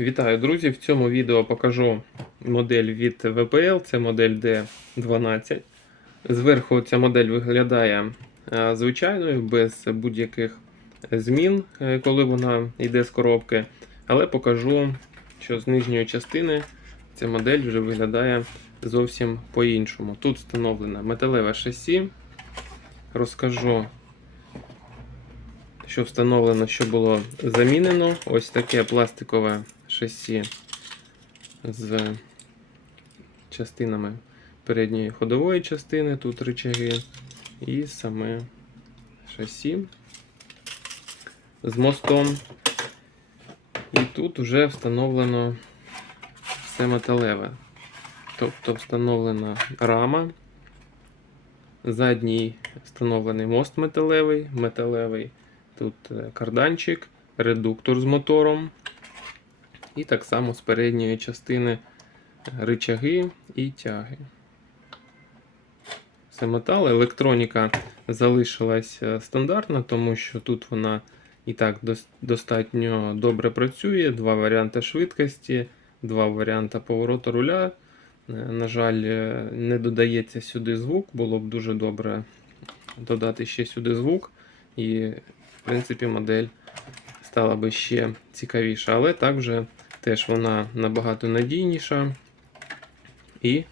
Вітаю, друзі! В цьому відео покажу модель від VPL, це модель D12. Зверху ця модель виглядає е, звичайною, без будь-яких змін, е, коли вона йде з коробки. Але покажу, що з нижньої частини ця модель вже виглядає зовсім по-іншому. Тут встановлено металеве шасі. Розкажу, що встановлено, що було замінено. Ось таке пластикове шасі з частинами передньої ходової частини, тут рычаги, і саме шасі з мостом. І тут вже встановлено все металеве. Тобто встановлена рама, задній встановлений мост металевий, металевий тут е, карданчик, редуктор з мотором. І так само з передньої частини ричаги і тяги. Це метал. Електроніка залишилась е, стандартна, тому що тут вона і так достатньо добре працює. Два варіанти швидкості, два варіанти повороту руля. Е, На жаль, е, не додається сюди звук. Було б дуже добре додати ще сюди звук. І, в принципі, модель стала би ще цікавіша. Але так вже теж вона набагато надійніша і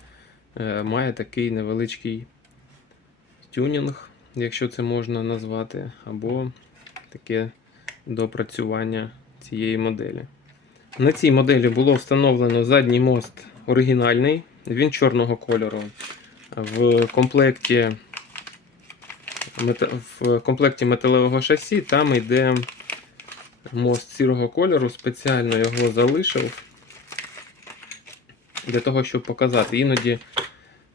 е, має такий невеличкий тюнінг, якщо це можна назвати, або таке допрацювання цієї моделі. На цій моделі було встановлено задній мост оригінальний, він чорного кольору. В комплекті, в комплекті металевого шасі там йде мост сірого кольору, спеціально його залишив для того, щоб показати. Іноді,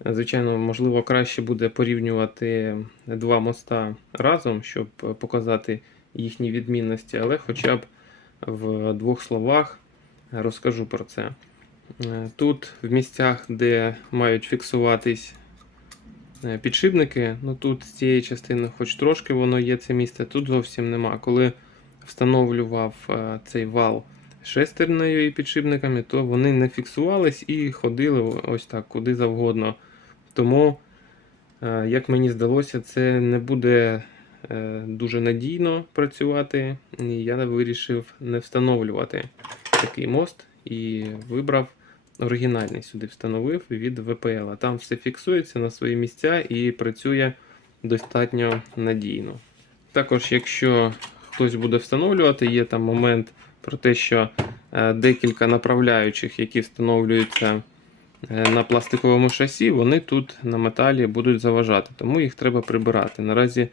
звичайно, можливо, краще буде порівнювати два моста разом, щоб показати їхні відмінності, але хоча б в двох словах розкажу про це. Е, Тут в місцях, де мають фіксуватись е, підшипники, ну тут з цієї частини, хоч трошки воно є це місце, тут зовсім нема. Коли встановлював е, цей вал шестернею і підшипниками, то вони не фіксувались і ходили ось так, куди завгодно. Тому, е, як мені здалося, це не буде е, дуже надійно працювати. І я вирішив не встановлювати такий мост і вибрав оригінальний сюди встановив від VPL. Там все фіксується на свої місця і працює достатньо надійно. Також, якщо хтось буде встановлювати, є там момент про те, що е, декілька направляючих, які встановлюються е, на пластиковому шасі, вони тут на металі будуть заважати, тому їх треба прибирати. Наразі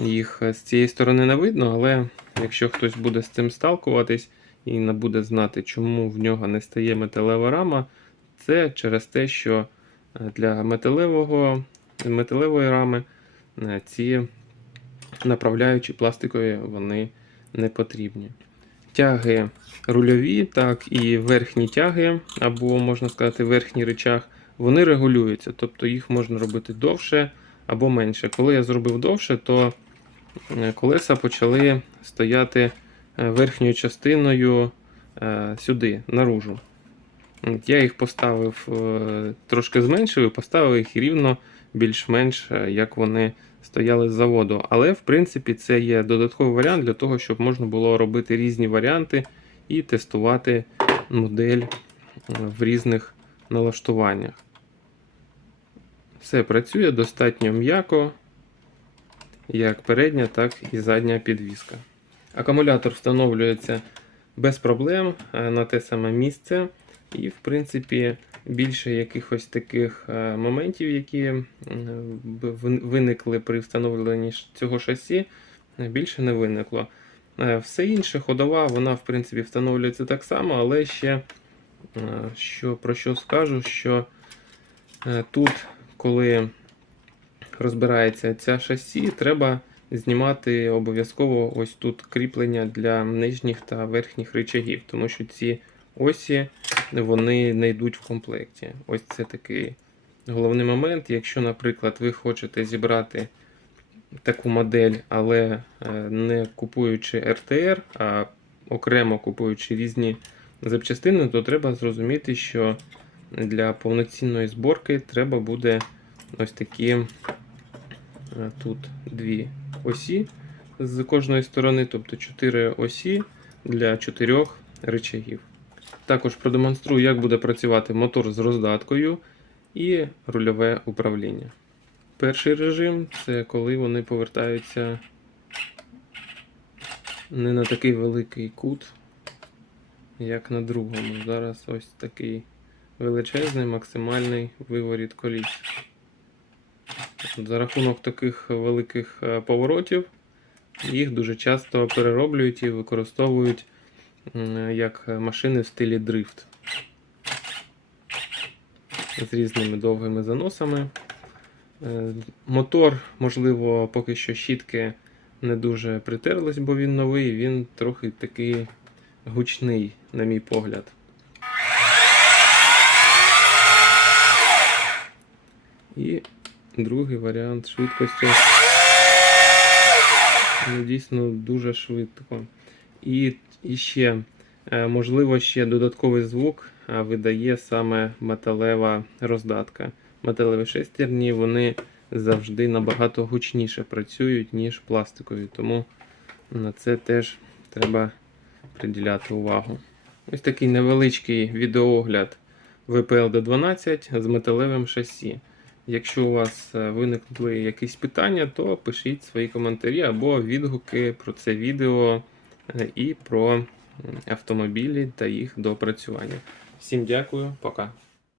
їх е, з цієї сторони не видно, але якщо хтось буде з цим сталкуватись і не буде знати, чому в нього не стає металева рама, це через те, що для металевого, металевої рами ці направляючі пластикові вони не потрібні. Тяги рульові, так і верхні тяги, або, можна сказати, верхній речах, вони регулюються, тобто їх можна робити довше або менше. Коли я зробив довше, то е, колеса почали стояти е, верхньою частиною е, сюди, наружу. Я їх поставив, е, трошки зменшив і поставив їх рівно більш-менш, е, як вони стояли з заводу. Але, в принципі, це є додатковий варіант для того, щоб можна було робити різні варіанти і тестувати модель е, в різних налаштуваннях. Все працює достатньо м'яко, як передня, так і задня підвіска. Акумулятор встановлюється без проблем на те саме місце. І, в принципі, більше якихось таких е, моментів, які виникли при встановленні цього шасі, більше не виникло. Е, Все інше, ходова, вона, в принципі, встановлюється так само, але ще е, що, про що скажу, що тут, коли розбирається ця шасі, треба знімати обов'язково ось тут кріплення для нижніх та верхніх рычагів, тому що ці осі вони не йдуть в комплекті. Ось це такий головний момент. Якщо, наприклад, ви хочете зібрати таку модель, але е, не купуючи RTR, а окремо купуючи різні запчастини, то треба зрозуміти, що для повноцінної зборки треба буде ось такі е, тут дві осі з кожної сторони, тобто 4 осі для 4 речагів. Також продемонструю, як буде працювати мотор з роздаткою і рульове управління. Перший режим це коли вони повертаються не на такий великий кут, як на другому. Зараз ось такий величезний максимальний виворіт коліс. За рахунок таких великих е, поворотів їх дуже часто перероблюють і використовують як машини в стилі дрифт з різними довгими заносами. Е, Мотор, можливо, поки що щітки не дуже притерлись, бо він новий, він трохи такий гучний, на мій погляд. І другий варіант швидкості. Ну, дійсно дуже швидко. І, і ще, е, можливо, ще додатковий звук видає саме металева роздатка. Металеві шестерні вони завжди набагато гучніше працюють, ніж пластикові, тому на це теж треба приділяти увагу. Ось такий невеличкий відеоогляд VPL D12 з металевим шасі. Якщо у вас е, виникли якісь питання, то пишіть свої коментарі або відгуки про це відео і про автомобілі та їх допрацювання. Всім дякую, пока.